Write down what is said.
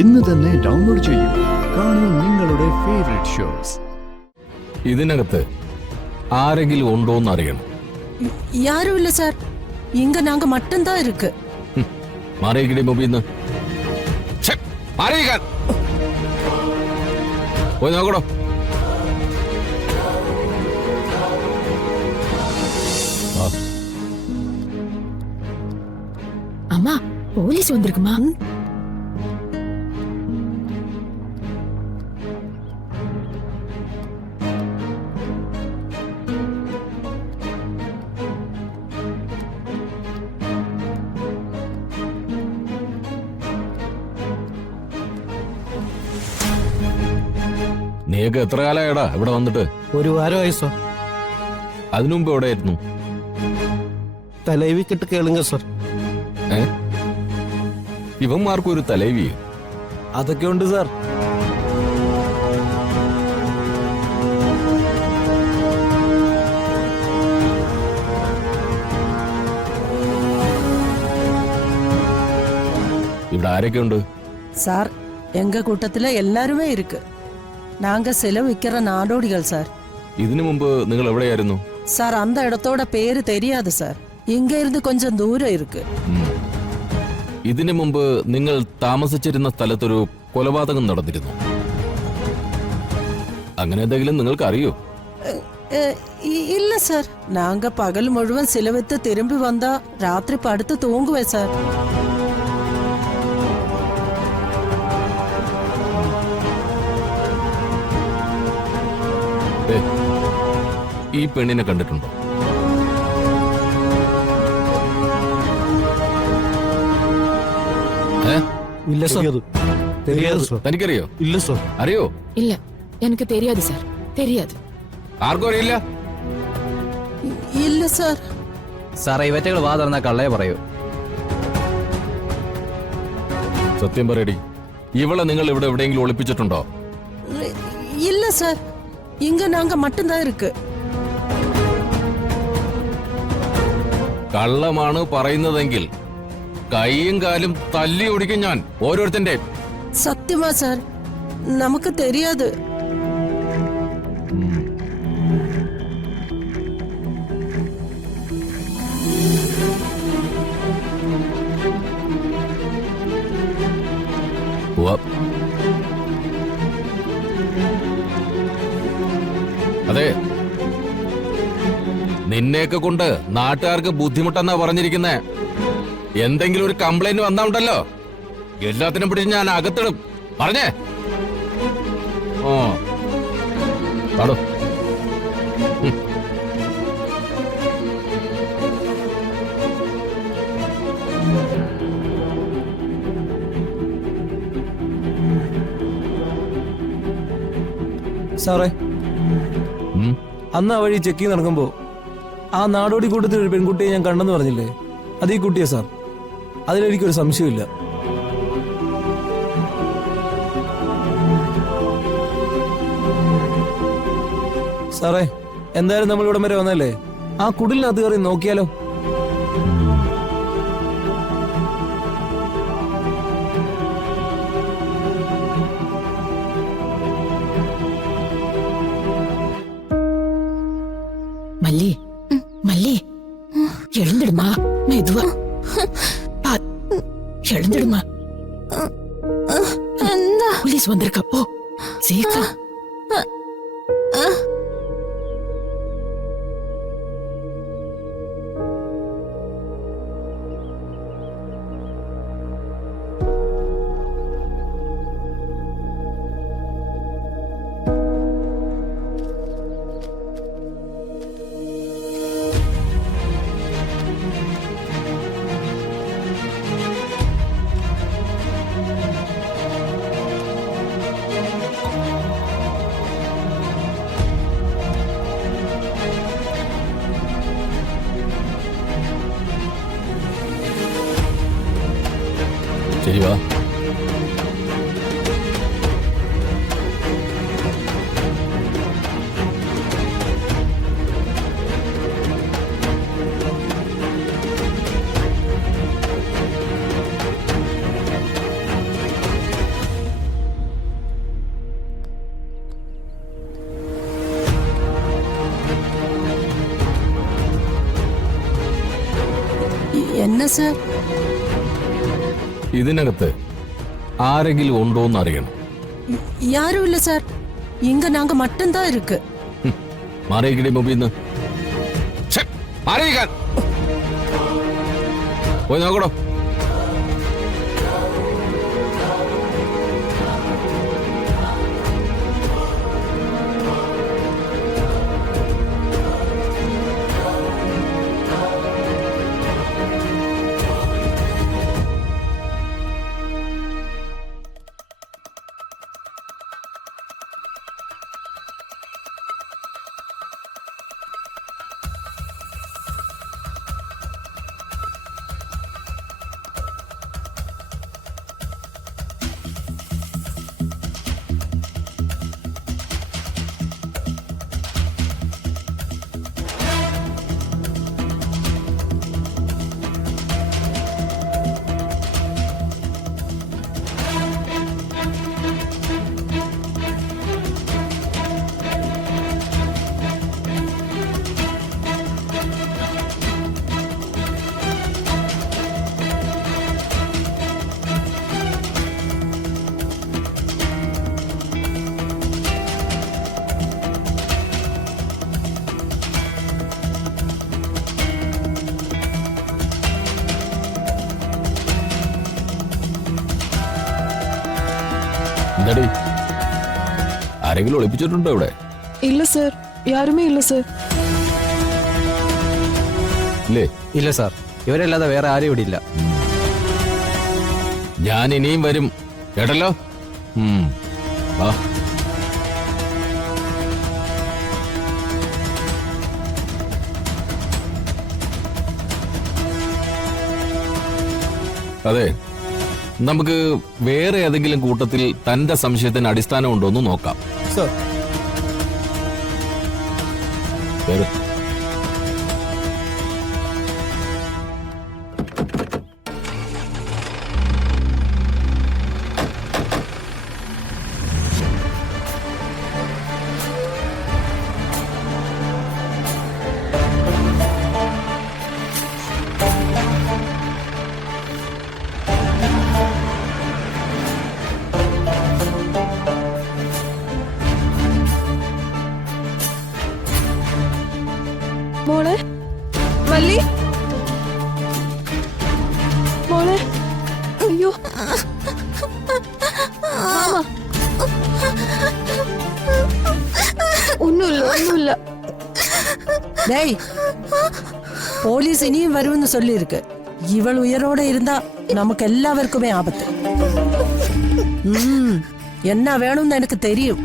ഇന്ന് തന്നെ ഡൗൺലോഡ് ചെയ്യൂ. കാണൂ നിങ്ങളുടെ ഫേവറേറ്റ് ഷോസ്. ഇതിനകത്ത് ആരെങ്കിലും ഉണ്ടോന്ന് അറിയണം. யாரும் இல்ல சார். இங்க நாங்க மட்டும்தான் இருக்கு. മാറിയിക്കടി മൊബൈന്ന്. പോയി നോക്കടോ. அம்மா போலீஸ் வந்திருக்குமா? നീയൊക്കെ എത്ര കാലമായടാ ഇവിടെ വന്നിട്ട്? ഒരു വാരമായി സർ. അതിനു മുമ്പ് എവിടെയായിരുന്നു? തലൈവിക്കിട്ട് കേളുങ്ക സർ. ഇവന്മാർക്കും ഒരു തലൈവി അതൊക്കെ ഉണ്ട് സാർ. ഇവിടെ ആരൊക്കെ ഉണ്ട്? சார் எங்க கூட்டத்துல எல்லாருமே இருக்கு. நாங்க செலவிக்கிற நாடோடிகள் சார். ഇതിനു മുമ്പ് നിങ്ങൾ എവിടെയായിരുന്നു? சார் அந்த இடத்தோட பேரு தெரியாது சார். இங்க இருந்து கொஞ்சம் தூரம் இருக்கு. ഇതിനു മുമ്പ് നിങ്ങൾ താമസിച്ചിരുന്ന സ്ഥലത്തൊരു കൊലപാതകം നടന്നിരുന്നു. അങ്ങനെ എന്തെങ്കിലും നിങ്ങൾക്ക് അറിയോ? இல்ல சார். நாங்க பகல் முழுவதும் செலவித்து திரும்பி வந்தா ராத்திரி படுத்து தூங்குவேன் சார். ഈ പെണ്ണിനെ കണ്ടിട്ടുണ്ടോ? ഇല്ല സർ. தெரியாது സർ. തനിക്കറിയോ? ഇല്ല സർ. അറിയോ? இல்ல எனக்கு தெரியாது சார். தெரியாது. ആർക്കും അറിയില്ല? இல்ல சார். സാറേ ഇവറ്റകൾ വാ തുറന്ന കള്ളയെ പറയൂ. സത്യം പറയടി, ഇവളെ നിങ്ങൾ ഇവിടെ എവിടെയെങ്കിലും ഒളിപ്പിച്ചിട്ടുണ്ടോ? இல்ல சார். இங்க நாங்க மட்டும்தான் இருக்கு. കള്ളമാണ് പറയുന്നതെങ്കിൽ കൈയും കാലും തല്ലി ഒടിക്കും ഞാൻ ഓരോരുത്തന്റെ. சத்தியமா சார். நமக்கு தெரியாது. അതെ, നിന്നെയൊക്കെ കൊണ്ട് നാട്ടുകാർക്ക് ബുദ്ധിമുട്ടെന്നാ പറഞ്ഞിരിക്കുന്നേ. എന്തെങ്കിലും ഒരു കംപ്ലൈന്റ് വന്നാ ഉണ്ടല്ലോ, എല്ലാത്തിനും പിടിച്ച് ഞാൻ അകത്തിടും. പറഞ്ഞേ? ഓ പാടോ. സാറേ, അന്ന് ആ വഴി ചെക്കിങ് നടക്കുമ്പോ ആ നാടോടി കൂട്ടത്തിൽ ഒരു പെൺകുട്ടിയെ ഞാൻ കണ്ടെന്ന് പറഞ്ഞില്ലേ, അത് ഈ കുട്ടിയെ സാർ. അതിലെനിക്കൊരു സംശയമില്ല. സാറേ, എന്തായാലും നമ്മൾ ഇവിടം വരെ വന്നല്ലേ, ആ കുടിലിനകത്ത് കയറി നോക്കിയാലോ? மல்லி மல்லி எழுந்துடுமா, மெதுவா எழுந்துடுமா. போலீஸ் வந்திருக்கப்போ சீக்கிரம். என்ன சார்? ഇതിനകത്ത് ആരെങ്കിലും ഉണ്ടോന്ന് അറിയണം. யாரும் இல்ல சார். இங்க நாங்க மட்டும்தான் இருக்கு. മാറിയിക്കടി മുമ്പിന്ന്. മാറിയിക്കാൻ പോയി നോക്കടോ. എന്താടി, ആരെങ്കിലും ഒളിപ്പിച്ചിട്ടുണ്ടോ ഇവിടെ? ഇല്ല സർ, യാരുമേ ഇല്ല സർ. ഇല്ലേ? ഇല്ല സാർ, ഇവരല്ലാതെ വേറെ ആരും ഇവിടെ ഇല്ല. ഞാൻ ഇനിയും വരും കേട്ടല്ലോ. ആ അതെ, നമുക്ക് വേറെ ഏതെങ്കിലും കൂട്ടത്തിൽ തന്റെ സംശയത്തിന് അടിസ്ഥാനം ഉണ്ടോ എന്ന് നോക്കാം. സർ, കേറ്. മോളെ മല്ലി, മോളെ, അയ്യോ ഒന്നുമില്ല ഒന്നുമില്ല. டேய், போலீஸ் இனியும் வரும்னு சொல்லி இருக்கு. இவள் உயிரோட இருந்தா நமக்கு எல்லாருக்குமே ஆபத்து. என்ன வேணும்னு எனக்கு தெரியும்.